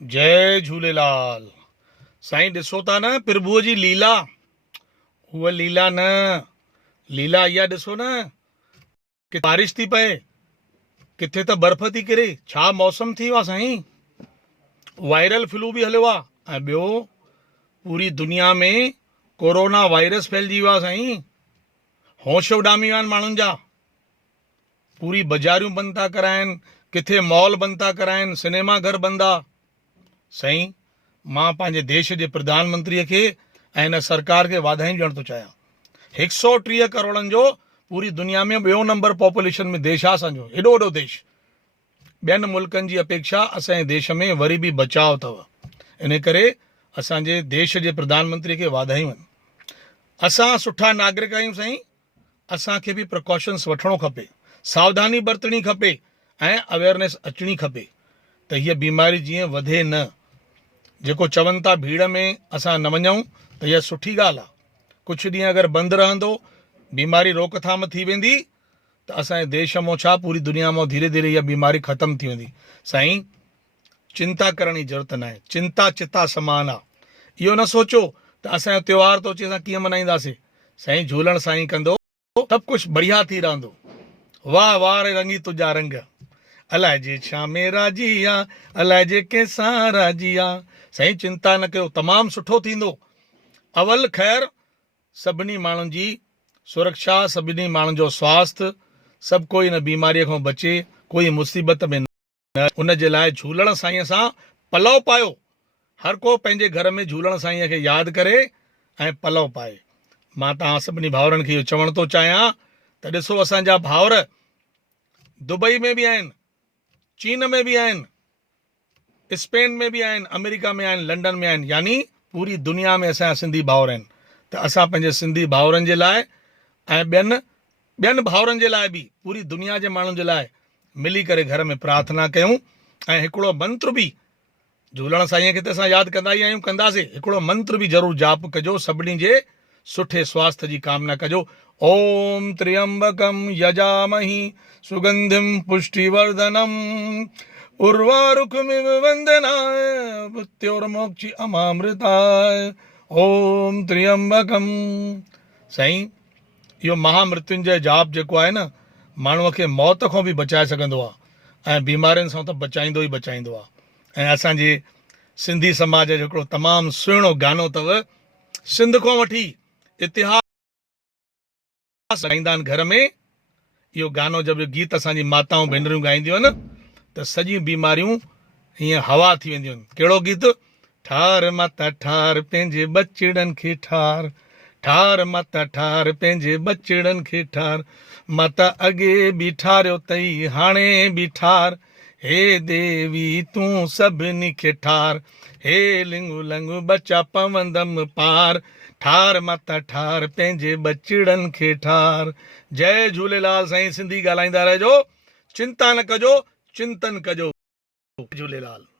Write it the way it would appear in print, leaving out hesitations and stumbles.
जय झूलेलाल। साईं ॾिसो था न प्रभुअ जी लीला। उहा लीला न, लीला इहा ॾिसो न कि बारिश थी पए, किथे त बर्फ़ थी किरे। छा मौसम थी वियो आहे साईं। वायरल फ्लू बि हलियो आहे ऐं ॿियो पूरी दुनिया में कोरोना वायरस फैलिजी वियो आहे साईं। होश उॾामी विया आहिनि माण्हुनि जा। पूरी बाज़ारियूं बंदि था कराइनि, किथे मॉल बंदि था कराइनि, सिनेमा घर बंदि आहे। साईं मां पंहिंजे देश जे प्रधानमंत्रीअ खे ऐं हिन सरकार खे वाधायूं ॾियण थो चाहियां। 130 करोड़नि जो पूरी दुनिया में ॿियो नंबर पॉपुलेशन में देश आहे असांजो, एॾो वॾो देश। ॿियनि मुल्कनि जी अपेक्षा असांजे देश में वरी बि बचाव अथव। इन करे असांजे देश जे प्रधानमंत्री खे वाधायूं आहिनि। असां सुठा नागरिक आहियूं साईं, असांखे बि प्रिकॉशन्स वठणो खपे, सावधानी बरतणी खपे ऐं अवेयरनेस अचणी खपे त हीअ बीमारी जीअं वधे न। जेको चवनि था भीड़ में असां न वञूं त इहा सुठी ॻाल्हि आहे। कुझु ॾींहं अगरि बंदि रहंदो, बीमारी रोकथाम थी वेंदी त असांजे देश मां छा पूरी दुनिया मां धीरे धीरे इहा बीमारी ख़तमु थी वेंदी। साईं चिंता करण जी ज़रूरत न आहे, चिंता चिता समान आहे। इहो न सोचो त असांजो त्योहार थो अचे असां कीअं मल्हाईंदासीं। साईं झूलण साईं कंदो, सभु कुझु बढ़िया थी रहंदो। वाह वाह रे रंगी तुंहिंजा रंग, अलाए जे छा में राजी आहे, अलाए जे कंहिंसां राजी आहे। साईं चिंता न कयो, तमामु सुठो थींदो। अवल ख़ैर सभिनी माण्हुनि जी सुरक्षा, सभिनी माण्हुनि जो स्वास्थ्य, सभु कोई हिन बीमारीअ खां बचे, कोई मुसीबत में न। उन जे लाइ झूलण साईंअ सां पलव पायो। हर को पंहिंजे घर में झूलण साईंअ खे यादि करे ऐं पलव पाए। मां तव्हां सभिनी भाउरनि खे इहो चवण थो चाहियां त ॾिसो असांजा भाउर दुबई में बि आहिनि, चीन में बि आहिनि, स्पेन में बि आहिनि, अमेरिका में आहिनि, लंडन में आहिनि, यानी पूरी दुनिया में असांजा सिंधी भाउर आहिनि। त असां पंहिंजे सिंधी भाउरनि जे लाइ ऐं ॿियनि भाउरनि जे लाइ बि पूरी दुनिया जे माण्हुनि जे लाइ मिली करे घर में प्रार्थना कयूं ऐं हिकिड़ो मंत्र बि झूलण साईंअ खे त असां यादि कंदा ई आहियूं, कंदासीं। हिकिड़ो मंत्र बि ज़रूरु जाप कजो, सभिनी जे सुठे स्वास्थ्य जी कामना कजो। ओम त्र्यंबकम यजामहि सुगंधिम पुष्टिवर्धनम उर्वारुकमिव वंदनाय मृत्योर्मोक्षि अमामृताय। ओम त्र्यंबकम। साईं इहो महामृत्युंजय जाप जेको आहे न, माण्हूअ खे मौत खां बि बचाए सघंदो आहे ऐं बीमारियुनि सां त बचाईंदो ई बचाईंदो आहे। ऐं असांजे सिंधी समाज जो हिकिड़ो तमामु सुहिणो गानो अथव, सिंध खां वठी इतिहास ॻाईंदा आहिनि घर में। इहो गानो जब गीत असांजी माताऊं भेनरियूं ॻाईंदियूं आहिनि त सॼियूं बीमारियूं हीअं हवा थी वेंदियूं आहिनि। कहिड़ो गीत? ठार माता ठार पंहिंजे बचड़नि खे ठार, ठार माता ठार पंहिंजे बचड़नि खे ठार, माता अॻे बि ठारियो अथई हाणे बि ठार, हे देवी तूं सभिनी खे ठार, हे लिंगू लंगू बचा पवंदम पार, ठार माता ठार पंहिंजे बचड़नि खे ठार। जय झूलेलाल साईं। सिंधी ॻाल्हाईंदा रहिजो, चिंता न कजो, चिंतन कजो। झूलेलाल।